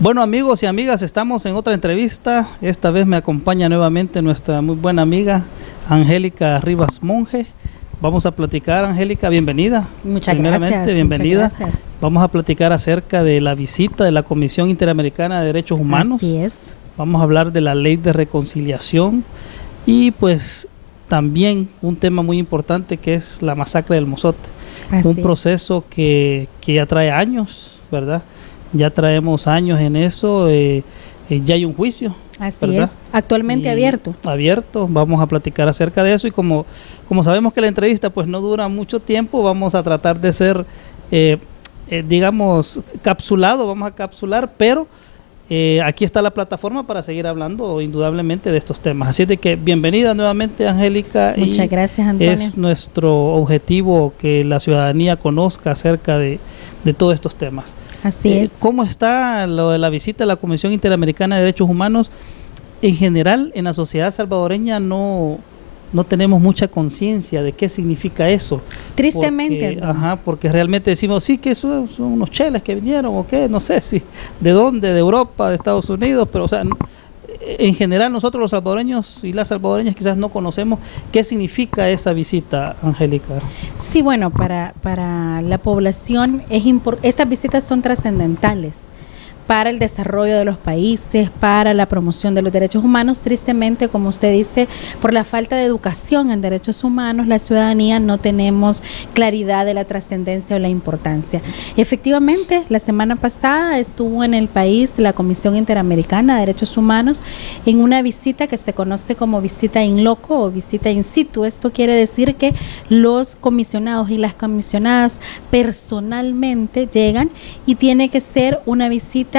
Bueno, amigos y amigas, estamos en otra entrevista. Esta vez me acompaña nuevamente nuestra muy buena amiga Angélica Rivas Monge. Vamos a platicar, Angélica, bienvenida. Muchas gracias. Bienvenida. Muchas gracias. Vamos a platicar acerca de la visita de la Comisión Interamericana de Derechos Humanos. Así es. Vamos a hablar de la Ley de Reconciliación y pues también un tema muy importante que es la masacre del Mozote. Un proceso que ya trae años, ¿verdad? Ya traemos años en eso, ya hay un juicio. Así ¿verdad? es, actualmente abierto. Abierto, vamos a platicar acerca de eso y como sabemos que la entrevista pues no dura mucho tiempo, vamos a tratar de ser, digamos, capsulado, vamos a capsular, pero aquí está la plataforma para seguir hablando indudablemente de estos temas. Así de que bienvenida nuevamente, Angélica. Muchas gracias, Antonio. Es nuestro objetivo que la ciudadanía conozca acerca de todos estos temas. Así es. ¿Cómo está lo de la visita de la Comisión Interamericana de Derechos Humanos? En general, en la sociedad salvadoreña no tenemos mucha conciencia de qué significa eso. Tristemente. Porque realmente decimos, sí, que son unos cheles que vinieron o qué, no sé si de dónde, de Europa, de Estados Unidos, pero o sea, en general nosotros los salvadoreños y las salvadoreñas quizás no conocemos qué significa esa visita, Angélica. Sí, bueno, para la población estas visitas son trascendentales para el desarrollo de los países, para la promoción de los derechos humanos. Tristemente, como usted dice, por la falta de educación en derechos humanos, la ciudadanía no tenemos claridad de la trascendencia o la importancia. Efectivamente, la semana pasada estuvo en el país la Comisión Interamericana de Derechos Humanos en una visita que se conoce como visita in loco o visita in situ. Esto quiere decir que los comisionados y las comisionadas personalmente llegan y tiene que ser una visita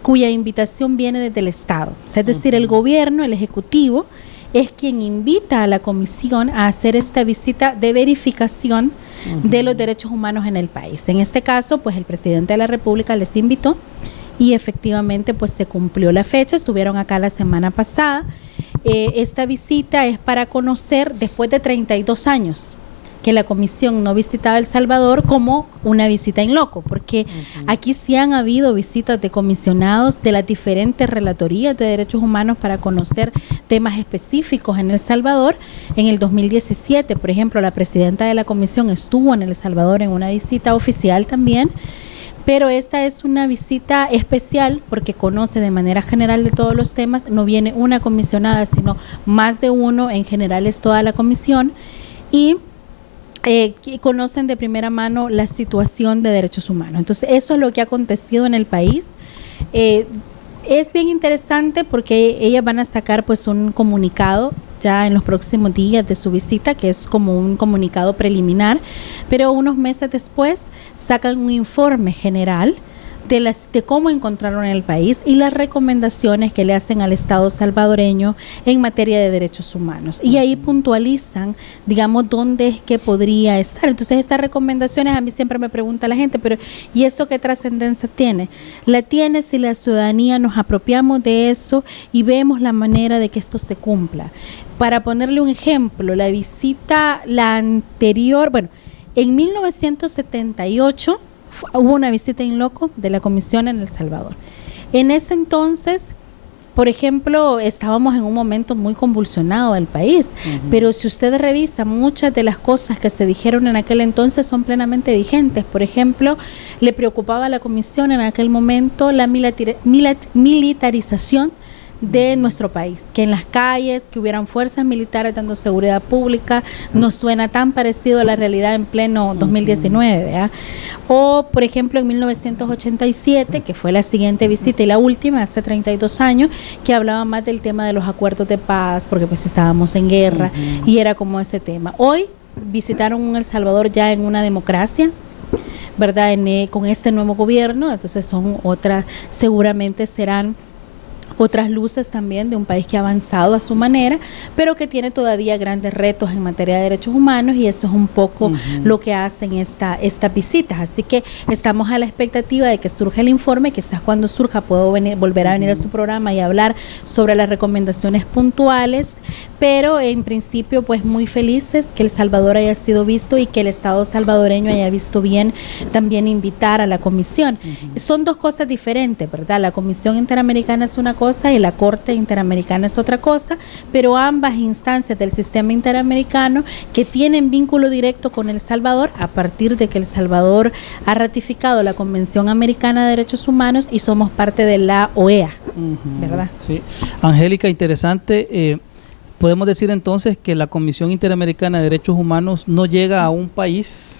cuya invitación viene desde el Estado. O sea, es decir, el gobierno, el Ejecutivo, es quien invita a la Comisión a hacer esta visita de verificación de los derechos humanos en el país. En este caso, pues el presidente de la República les invitó y efectivamente pues se cumplió la fecha. Estuvieron acá la semana pasada. Esta visita es para conocer, después de 32 años, que la comisión no visitaba El Salvador, como una visita in loco, porque aquí sí han habido visitas de comisionados de las diferentes relatorías de derechos humanos para conocer temas específicos en El Salvador. En el 2017, por ejemplo, la presidenta de la comisión estuvo en El Salvador en una visita oficial también, pero esta es una visita especial porque conoce de manera general de todos los temas. No viene una comisionada, sino más de uno. En general es toda la comisión y conocen de primera mano la situación de derechos humanos. Entonces, eso es lo que ha acontecido en el país. Es bien interesante porque ellas van a sacar pues un comunicado ya en los próximos días de su visita, que es como un comunicado preliminar, pero unos meses después sacan un informe general de cómo encontraron el país y las recomendaciones que le hacen al Estado salvadoreño en materia de derechos humanos. Y ahí puntualizan, digamos, dónde es que podría estar. Entonces, estas recomendaciones, a mí siempre me pregunta la gente, pero ¿y eso qué trascendencia tiene? La tiene si la ciudadanía nos apropiamos de eso y vemos la manera de que esto se cumpla. Para ponerle un ejemplo, la anterior, en 1978, hubo una visita in loco de la comisión en El Salvador. En ese entonces, por ejemplo, estábamos en un momento muy convulsionado del país, pero si usted revisa, muchas de las cosas que se dijeron en aquel entonces son plenamente vigentes. Por ejemplo, le preocupaba a la comisión en aquel momento la militarización de nuestro país, que en las calles, que hubieran fuerzas militares dando seguridad pública, nos suena tan parecido a la realidad en pleno 2019, ¿verdad? O, por ejemplo, en 1987, que fue la siguiente visita y la última, hace 32 años, que hablaba más del tema de los acuerdos de paz, porque pues estábamos en guerra, y era como ese tema. Hoy visitaron El Salvador ya en una democracia, ¿verdad? Con este nuevo gobierno, entonces son otras, seguramente serán otras luces también de un país que ha avanzado a su manera, pero que tiene todavía grandes retos en materia de derechos humanos, y eso es un poco lo que hacen estas visitas. Así que estamos a la expectativa de que surja el informe. Quizás cuando surja puedo volver a venir a su programa y hablar sobre las recomendaciones puntuales, pero en principio pues muy felices que El Salvador haya sido visto y que el Estado salvadoreño haya visto bien también invitar a la comisión. Son dos cosas diferentes, ¿verdad? La Comisión Interamericana es una cosa y la Corte Interamericana es otra cosa, pero ambas instancias del sistema interamericano que tienen vínculo directo con El Salvador a partir de que El Salvador ha ratificado la Convención Americana de Derechos Humanos y somos parte de la OEA, ¿verdad? Sí. Angélica, interesante. Podemos decir entonces que la Comisión Interamericana de Derechos Humanos no llega a un país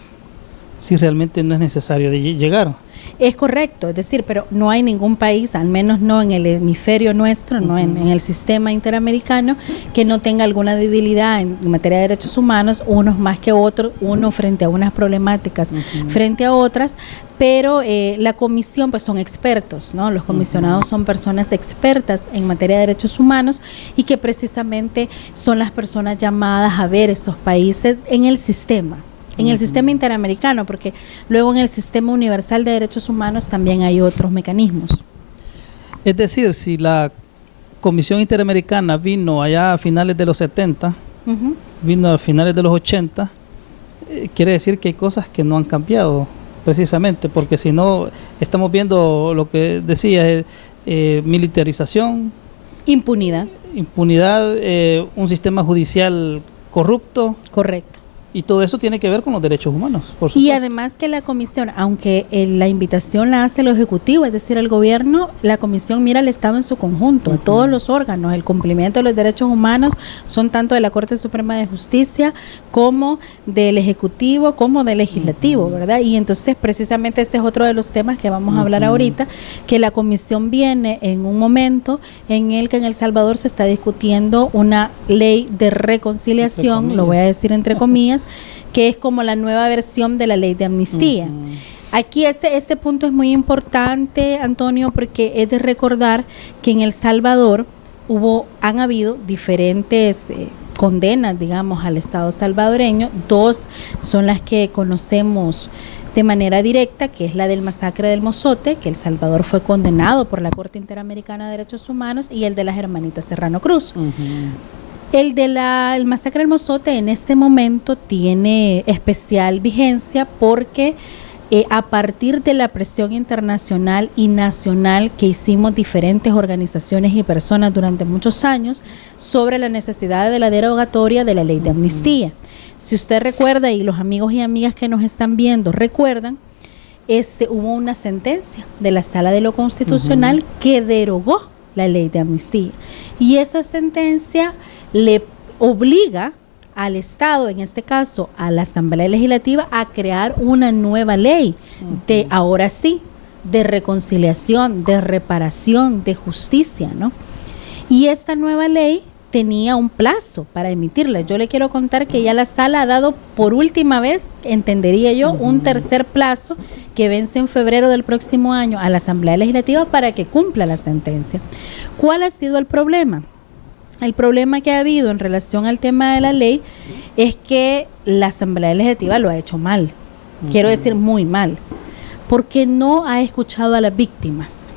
si realmente no es necesario llegar. Es correcto, es decir, pero no hay ningún país, al menos no en el hemisferio nuestro, no en el sistema interamericano, que no tenga alguna debilidad en materia de derechos humanos, unos más que otros, uno frente a unas problemáticas frente a otras, pero la comisión pues son expertos, ¿no? Los comisionados son personas expertas en materia de derechos humanos y que precisamente son las personas llamadas a ver esos países en el sistema interamericano, porque luego en el sistema universal de derechos humanos también hay otros mecanismos. Es decir, si la Comisión Interamericana vino allá a finales de los 70, vino a finales de los 80, quiere decir que hay cosas que no han cambiado, precisamente, porque si no, estamos viendo lo que decía, militarización, impunidad, un sistema judicial corrupto. Correcto. Y todo eso tiene que ver con los derechos humanos, por supuesto. Y además que la comisión, aunque la invitación la hace el Ejecutivo, es decir, el gobierno, la comisión mira al Estado en su conjunto, a todos los órganos. El cumplimiento de los derechos humanos son tanto de la Corte Suprema de Justicia como del Ejecutivo, como del Legislativo, ¿verdad? Y entonces precisamente este es otro de los temas que vamos a hablar ahorita, que la comisión viene en un momento en el que en El Salvador se está discutiendo una ley de reconciliación, lo voy a decir entre comillas, que es como la nueva versión de la ley de amnistía. Aquí este punto es muy importante, Antonio, porque es de recordar que en El Salvador han habido diferentes condenas, digamos, al Estado salvadoreño. Dos son las que conocemos de manera directa, que es la del masacre del Mozote, que El Salvador fue condenado por la Corte Interamericana de Derechos Humanos, y el de las hermanitas Serrano Cruz. El masacre del Mozote en este momento tiene especial vigencia porque a partir de la presión internacional y nacional que hicimos diferentes organizaciones y personas durante muchos años sobre la necesidad de la derogatoria de la ley de amnistía. Si usted recuerda, y los amigos y amigas que nos están viendo recuerdan, hubo una sentencia de la Sala de lo Constitucional que derogó la ley de amnistía, y esa sentencia le obliga al Estado, en este caso a la Asamblea Legislativa, a crear una nueva ley de, ahora sí, de reconciliación, de reparación, de justicia, ¿no? Y esta nueva ley tenía un plazo para emitirla. Yo le quiero contar que ya la Sala ha dado por última vez, entendería yo, un tercer plazo que vence en febrero del próximo año a la Asamblea Legislativa para que cumpla la sentencia. ¿Cuál ha sido el problema? El problema que ha habido en relación al tema de la ley es que la Asamblea Legislativa lo ha hecho mal. Quiero decir muy mal, porque no ha escuchado a las víctimas.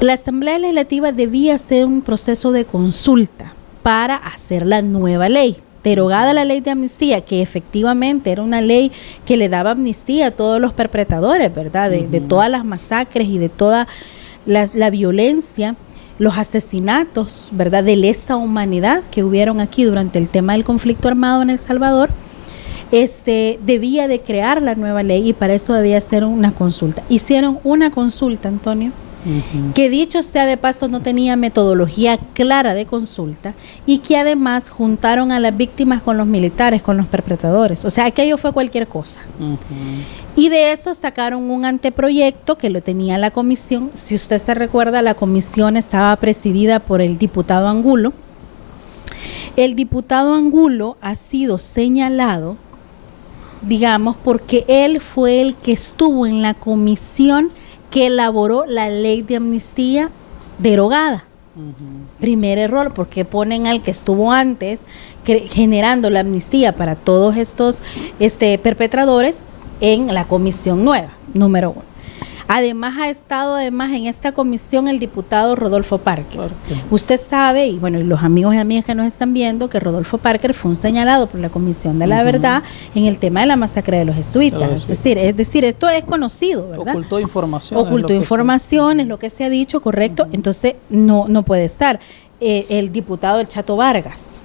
La Asamblea Legislativa debía hacer un proceso de consulta para hacer la nueva ley, derogada la ley de amnistía, que efectivamente era una ley que le daba amnistía a todos los perpetradores, ¿verdad? De todas las masacres y de toda la violencia, los asesinatos, ¿verdad?, de lesa humanidad que hubieron aquí durante el tema del conflicto armado en El Salvador. Debía de crear la nueva ley y para eso debía hacer una consulta. Hicieron una consulta, Antonio, que dicho sea de paso no tenía metodología clara de consulta y que además juntaron a las víctimas con los militares, con los perpetradores. O sea, aquello fue cualquier cosa. Y de eso sacaron un anteproyecto que lo tenía la comisión. Si usted se recuerda, la comisión estaba presidida por el diputado Angulo. El diputado Angulo ha sido señalado, digamos, porque él fue el que estuvo en la comisión que elaboró la ley de amnistía derogada. Primer error, porque ponen al que estuvo antes generando la amnistía para todos estos perpetradores en la comisión nueva, número 1. Además, ha estado en esta comisión el diputado Rodolfo Parker. Usted sabe, y bueno, los amigos y amigas que nos están viendo, que Rodolfo Parker fue un señalado por la Comisión de la Verdad en el tema de la masacre de los jesuitas. Es decir, esto es conocido, ¿verdad? Ocultó información. Ocultó información, es lo que se ha dicho, correcto. Entonces, no puede estar. El diputado El Chato Vargas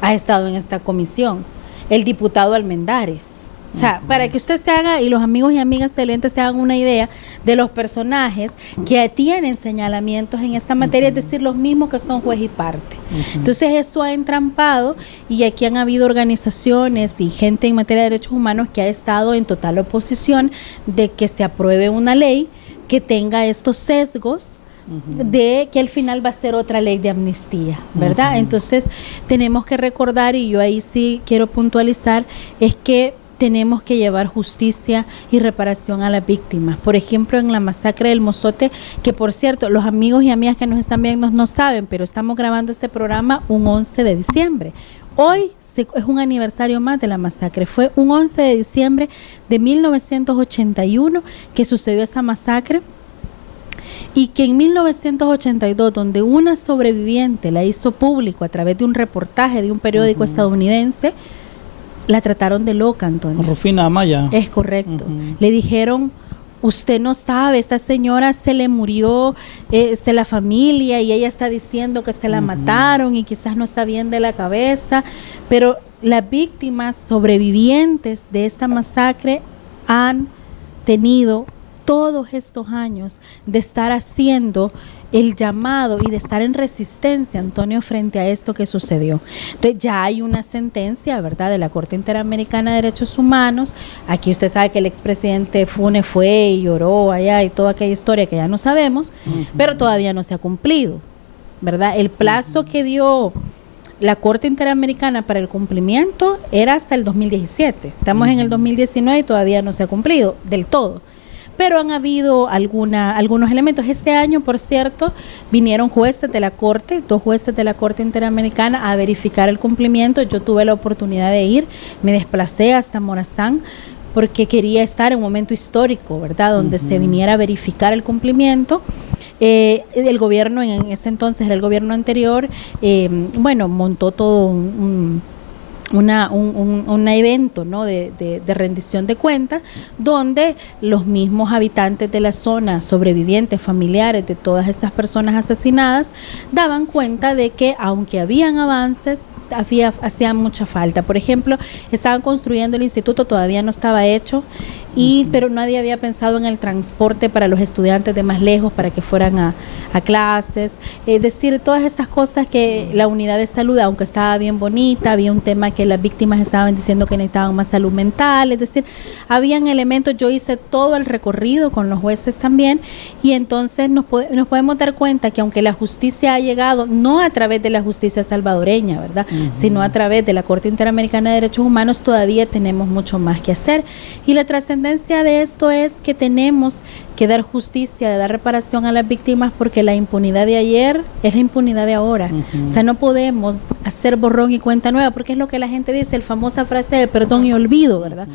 ha estado en esta comisión. El diputado Almendares. O sea, para que usted se haga, y los amigos y amigas televidentes se hagan una idea de los personajes que tienen señalamientos en esta materia, es decir, los mismos que son juez y parte. Entonces eso ha entrampado, y aquí han habido organizaciones y gente en materia de derechos humanos que ha estado en total oposición de que se apruebe una ley que tenga estos sesgos de que al final va a ser otra ley de amnistía, ¿verdad? Entonces tenemos que recordar, y yo ahí sí quiero puntualizar, es que tenemos que llevar justicia y reparación a las víctimas. Por ejemplo, en la masacre del Mozote, que por cierto, los amigos y amigas que nos están viendo no saben, pero estamos grabando este programa un 11 de diciembre. Hoy es un aniversario más de la masacre. Fue un 11 de diciembre de 1981 que sucedió esa masacre, y que en 1982, donde una sobreviviente la hizo público a través de un reportaje de un periódico estadounidense, la trataron de loca, Antonio. Rufina Amaya. Es correcto. Le dijeron, usted no sabe, esta señora se le murió la familia, y ella está diciendo que se la mataron y quizás no está bien de la cabeza, pero las víctimas sobrevivientes de esta masacre han tenido todos estos años de estar haciendo el llamado y de estar en resistencia, Antonio, frente a esto que sucedió. Entonces ya hay una sentencia, ¿verdad?, de la Corte Interamericana de Derechos Humanos. Aquí usted sabe que el expresidente Funes fue y lloró allá y toda aquella historia que ya no sabemos, pero todavía no se ha cumplido, ¿verdad? El plazo que dio la Corte Interamericana para el cumplimiento era hasta el 2017. Estamos en el 2019 y todavía no se ha cumplido del todo. Pero han habido algunos elementos. Este año, por cierto, vinieron jueces de la Corte, 2 jueces de la Corte Interamericana a verificar el cumplimiento. Yo tuve la oportunidad de ir, me desplacé hasta Morazán porque quería estar en un momento histórico, ¿verdad?, donde se viniera a verificar el cumplimiento. El gobierno, en ese entonces era el gobierno anterior, montó todo un evento, ¿no?, de rendición de cuentas, donde los mismos habitantes de la zona, sobrevivientes, familiares de todas estas personas asesinadas, daban cuenta de que aunque habían avances, hacía mucha falta. Por ejemplo, estaban construyendo el instituto, todavía no estaba hecho, pero nadie había pensado en el transporte para los estudiantes de más lejos para que fueran a clases. Es decir, todas estas cosas que la unidad de salud, aunque estaba bien bonita, había un tema que las víctimas estaban diciendo que necesitaban más salud mental, es decir, habían elementos. Yo hice todo el recorrido con los jueces también, y entonces nos podemos dar cuenta que aunque la justicia ha llegado, no a través de la justicia salvadoreña, ¿verdad?, sino a través de la Corte Interamericana de Derechos Humanos, todavía tenemos mucho más que hacer. Y la trascendencia de esto es que tenemos que dar justicia, dar reparación a las víctimas, porque la impunidad de ayer es la impunidad de ahora. O sea, no podemos hacer borrón y cuenta nueva, porque es lo que la gente dice, la famosa frase de perdón y olvido, ¿verdad?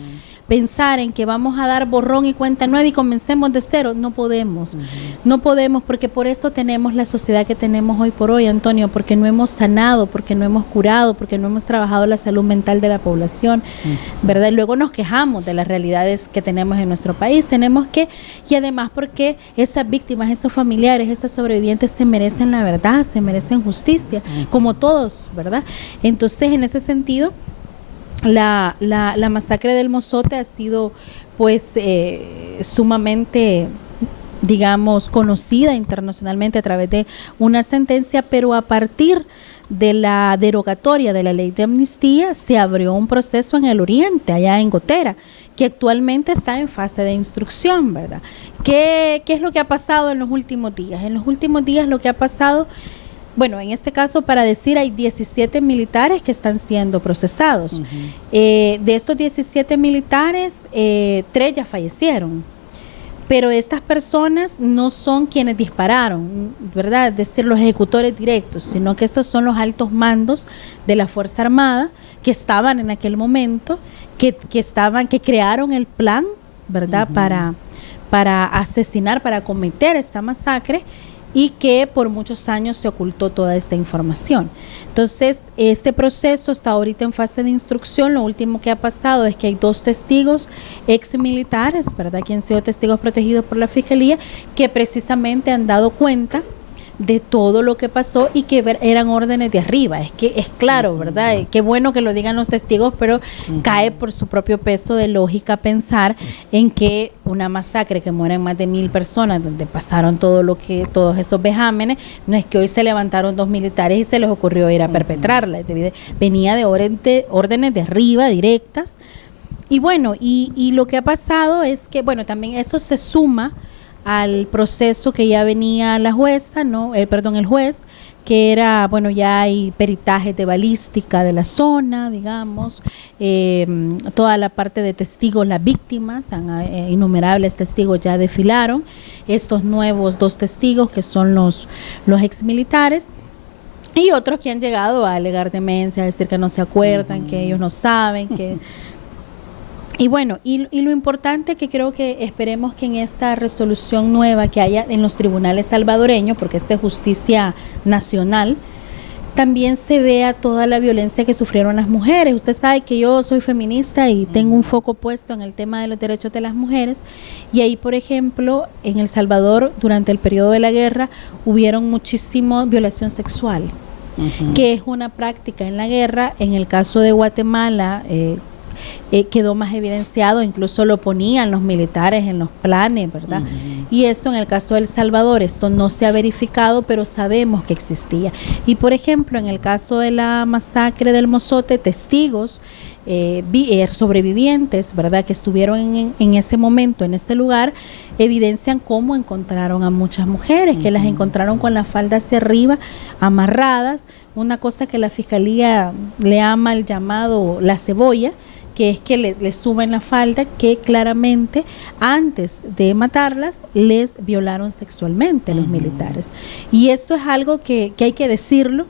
Pensar en que vamos a dar borrón y cuenta nueva y comencemos de cero, no podemos. No podemos, porque por eso tenemos la sociedad que tenemos hoy por hoy, Antonio, porque no hemos sanado, porque no hemos curado, porque no hemos trabajado la salud mental de la población, ¿verdad? Y luego nos quejamos de las realidades que tenemos en nuestro país. Tenemos que, y además porque esas víctimas, esos familiares, esas sobrevivientes se merecen la verdad, se merecen justicia, como todos, ¿verdad? Entonces, en ese sentido, la masacre del Mozote ha sido pues sumamente, digamos, conocida internacionalmente a través de una sentencia, pero a partir de la derogatoria de la ley de amnistía se abrió un proceso en el oriente, allá en Gotera, que actualmente está en fase de instrucción, ¿verdad? ¿Qué es lo que ha pasado en los últimos días? En los últimos días lo que ha pasado, bueno, en este caso, para decir, hay 17 militares que están siendo procesados. De estos 17 militares, 3 ya fallecieron. pero estas personas no son quienes dispararon, ¿verdad? Es decir, los ejecutores directos, sino que estos son los altos mandos de la Fuerza Armada que estaban en aquel momento, que crearon el plan, ¿verdad? Para asesinar, para cometer esta masacre, y que por muchos años se ocultó toda esta información. Entonces, este proceso está ahorita en fase de instrucción. Lo último que ha pasado es que hay 2 testigos exmilitares, ¿verdad?, que han sido testigos protegidos por la Fiscalía, que precisamente han dado cuenta de todo lo que pasó y que eran órdenes de arriba. Es que es claro, ¿verdad? Qué bueno que lo digan los testigos, pero cae por su propio peso de lógica pensar en que una masacre que mueren más de 1,000 personas, donde pasaron todos esos vejámenes, no es que hoy se levantaron 2 militares y se les ocurrió ir a perpetrarla. Venía de órdenes de arriba, directas. Y bueno, y lo que ha pasado es que, bueno, también eso se suma al proceso que ya venía la jueza, el juez, que era, bueno, ya hay peritajes de balística de la zona, digamos, toda la parte de testigos, las víctimas, innumerables testigos ya desfilaron, estos nuevos 2 testigos que son los exmilitares, y otros que han llegado a alegar demencia, a decir que no se acuerdan, que ellos no saben, que... Y bueno, y lo importante que creo que esperemos que en esta resolución nueva que haya en los tribunales salvadoreños, porque esta es justicia nacional, también se vea toda la violencia que sufrieron las mujeres. Usted sabe que yo soy feminista y tengo un foco puesto en el tema de los derechos de las mujeres, y ahí, por ejemplo, en El Salvador, durante el periodo de la guerra, hubieron muchísima violación sexual, que es una práctica en la guerra. En el caso de Guatemala, quedó más evidenciado, incluso lo ponían los militares en los planes, ¿verdad? Y eso en el caso de El Salvador, esto no se ha verificado, pero sabemos que existía. Y por ejemplo, en el caso de la masacre del Mozote, testigos, sobrevivientes, ¿verdad?, que estuvieron en ese momento, en ese lugar, evidencian cómo encontraron a muchas mujeres, que las encontraron con la falda hacia arriba, amarradas, una cosa que la Fiscalía le ha mal llamado la cebolla, que es que les suben la falda, que claramente antes de matarlas les violaron sexualmente los militares. Y esto es algo que hay que decirlo,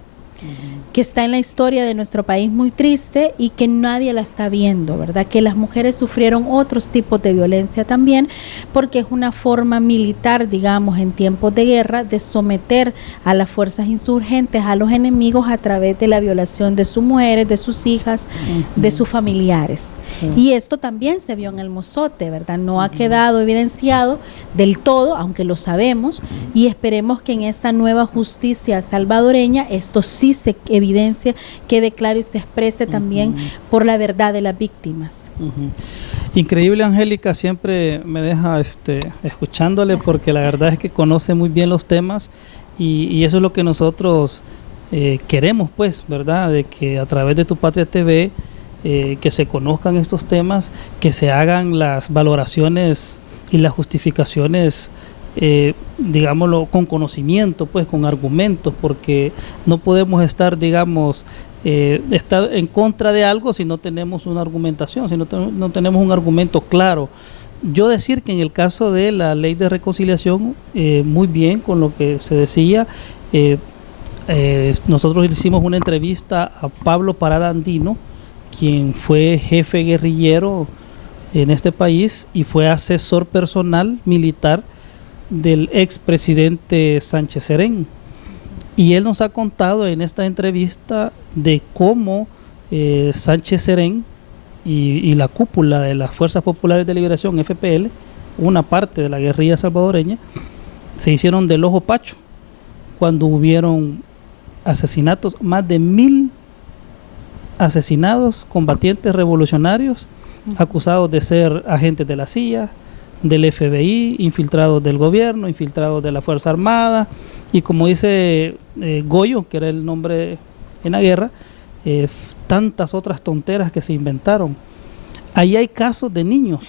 que está en la historia de nuestro país muy triste y que nadie la está viendo, ¿verdad? Que las mujeres sufrieron otros tipos de violencia también, porque es una forma militar, digamos, en tiempos de guerra, de someter a las fuerzas insurgentes, a los enemigos, a través de la violación de sus mujeres, de sus hijas, de sus familiares. Sí. Y esto también se vio en el Mozote, ¿verdad? No ha quedado evidenciado del todo, aunque lo sabemos, y esperemos que en esta nueva justicia salvadoreña esto sí se evidencia, quede claro y se exprese también por la verdad de las víctimas. Increíble, Angélica, siempre me deja escuchándole, porque la verdad es que conoce muy bien los temas, y eso es lo que nosotros queremos, pues, ¿verdad? De que a través de Tu Patria TV que se conozcan estos temas, que se hagan las valoraciones y las justificaciones, digámoslo, con conocimiento, pues, con argumentos, porque no podemos estar, digamos, estar en contra de algo si no tenemos una argumentación, si no tenemos un argumento claro. Yo decir que en el caso de la ley de reconciliación, muy bien con lo que se decía, nosotros hicimos una entrevista a Pablo Parada Andino, quien fue jefe guerrillero en este país y fue asesor personal militar del expresidente Sánchez Serén, y él nos ha contado en esta entrevista de cómo Sánchez Serén y la cúpula de las Fuerzas Populares de Liberación, FPL, una parte de la guerrilla salvadoreña, se hicieron del ojo pacho cuando hubieron asesinatos, más de 1,000 asesinados, combatientes revolucionarios acusados de ser agentes de la CIA, del FBI, infiltrados del gobierno, infiltrados de la Fuerza Armada, y como dice Goyo, que era el nombre en la guerra, tantas otras tonteras que se inventaron. Ahí hay casos de niños.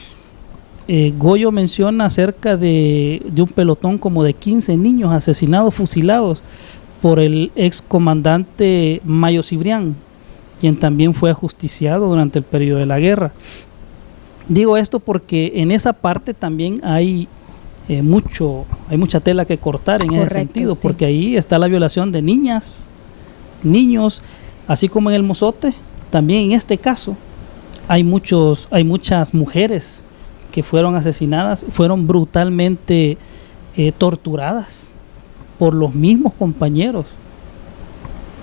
Goyo menciona acerca de un pelotón como de 15 niños asesinados, fusilados por el excomandante Mayo Cibrián, quien también fue ajusticiado durante el periodo de la guerra. Digo esto porque en esa parte también hay hay mucha tela que cortar en ese sentido, sí. porque ahí está la violación de niñas, niños, así como en el Mozote. También en este caso hay muchas mujeres que fueron asesinadas, fueron brutalmente torturadas por los mismos compañeros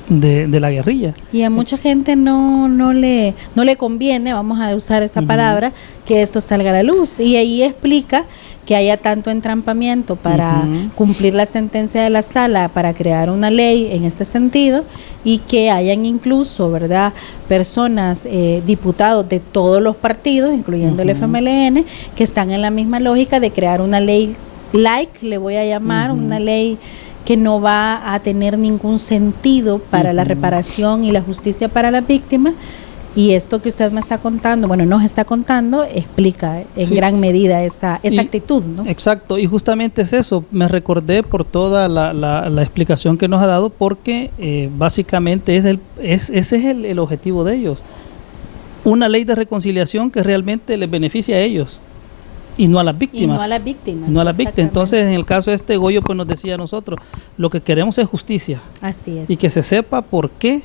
de la guerrilla. Y a mucha gente no le conviene, vamos a usar esa palabra, que esto salga a la luz. Y ahí explica que haya tanto entrampamiento para cumplir la sentencia de la sala, para crear una ley en este sentido, y que hayan incluso, ¿verdad?, personas, diputados de todos los partidos, incluyendo el FMLN, que están en la misma lógica de crear una ley le voy a llamar, una ley que no va a tener ningún sentido para la reparación y la justicia para las víctimas. Y esto que usted me está contando, nos está contando, explica en gran medida esa actitud, ¿no? Exacto, y justamente es eso. Me recordé por toda la explicación que nos ha dado, porque básicamente ese es el objetivo de ellos. Una ley de reconciliación que realmente les beneficia a ellos. Y no a las víctimas. Y no a las víctimas. No a las víctimas. Entonces, en el caso de Goyo, pues nos decía a nosotros, lo que queremos es justicia. Así es. Y que se sepa por qué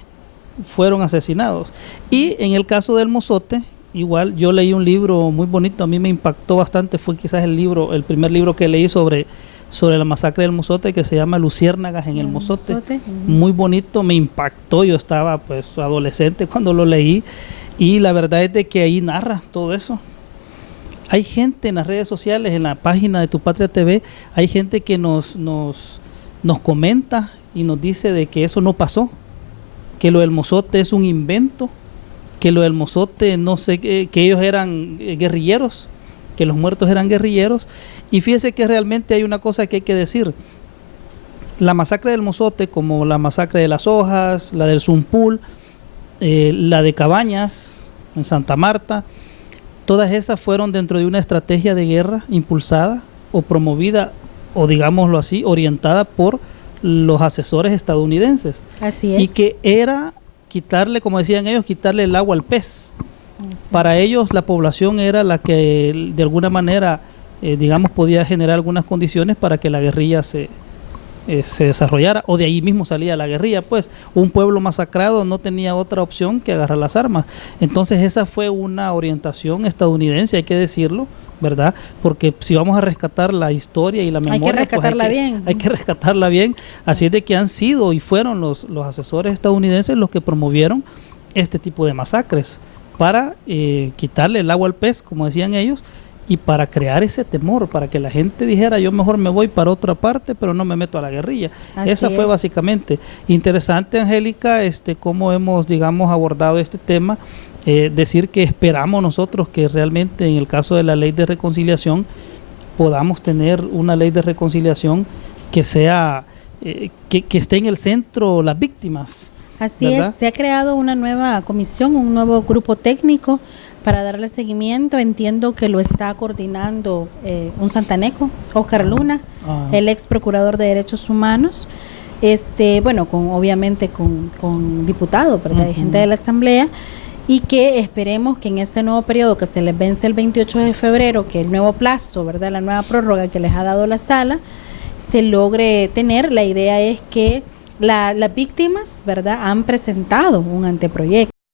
fueron asesinados. Y en el caso del Mozote, igual, yo leí un libro muy bonito, a mí me impactó bastante, fue quizás el primer libro que leí sobre la masacre del Mozote, que se llama Luciérnagas en el Mozote. Muy bonito, me impactó, yo estaba pues adolescente cuando lo leí, y la verdad es de que ahí narra todo eso. Hay gente en las redes sociales, en la página de Tu Patria TV, hay gente que nos comenta y nos dice de que eso no pasó, que lo del Mozote es un invento, que lo del Mozote, no sé, que ellos eran guerrilleros, que los muertos eran guerrilleros. Y fíjese que realmente hay una cosa que hay que decir. La masacre del Mozote, como la masacre de Las Hojas, la del Zumpul, la de Cabañas, en Santa Marta, todas esas fueron dentro de una estrategia de guerra impulsada o promovida, o digámoslo así, orientada por los asesores estadounidenses. Así es. Y que era quitarle, como decían ellos, quitarle el agua al pez. Para ellos la población era la que de alguna manera, podía generar algunas condiciones para que la guerrilla se desarrollara, o de ahí mismo salía la guerrilla. Pues un pueblo masacrado no tenía otra opción que agarrar las armas. Entonces esa fue una orientación estadounidense, hay que decirlo, ¿verdad? Porque si vamos a rescatar la historia y la memoria, hay que rescatarla bien. Hay que rescatarla bien. Sí. Así es de que han sido y fueron los asesores estadounidenses los que promovieron este tipo de masacres para quitarle el agua al pez, como decían ellos, y para crear ese temor, para que la gente dijera, yo mejor me voy para otra parte, pero no me meto a la guerrilla. Esa fue básicamente. Interesante, Angélica, cómo hemos, abordado este tema. Decir que esperamos nosotros que realmente en el caso de la ley de reconciliación podamos tener una ley de reconciliación que sea, que esté en el centro las víctimas. Así ¿verdad? Es, se ha creado una nueva comisión, un nuevo grupo técnico para darle seguimiento. Entiendo que lo está coordinando un santaneco, Óscar Luna, el ex procurador de Derechos Humanos, obviamente con diputados, ¿verdad? Y gente de la Asamblea, y que esperemos que en este nuevo periodo que se les vence el 28 de febrero, que el nuevo plazo, ¿verdad?, la nueva prórroga que les ha dado la sala, se logre tener. La idea es que las víctimas, ¿verdad?, han presentado un anteproyecto.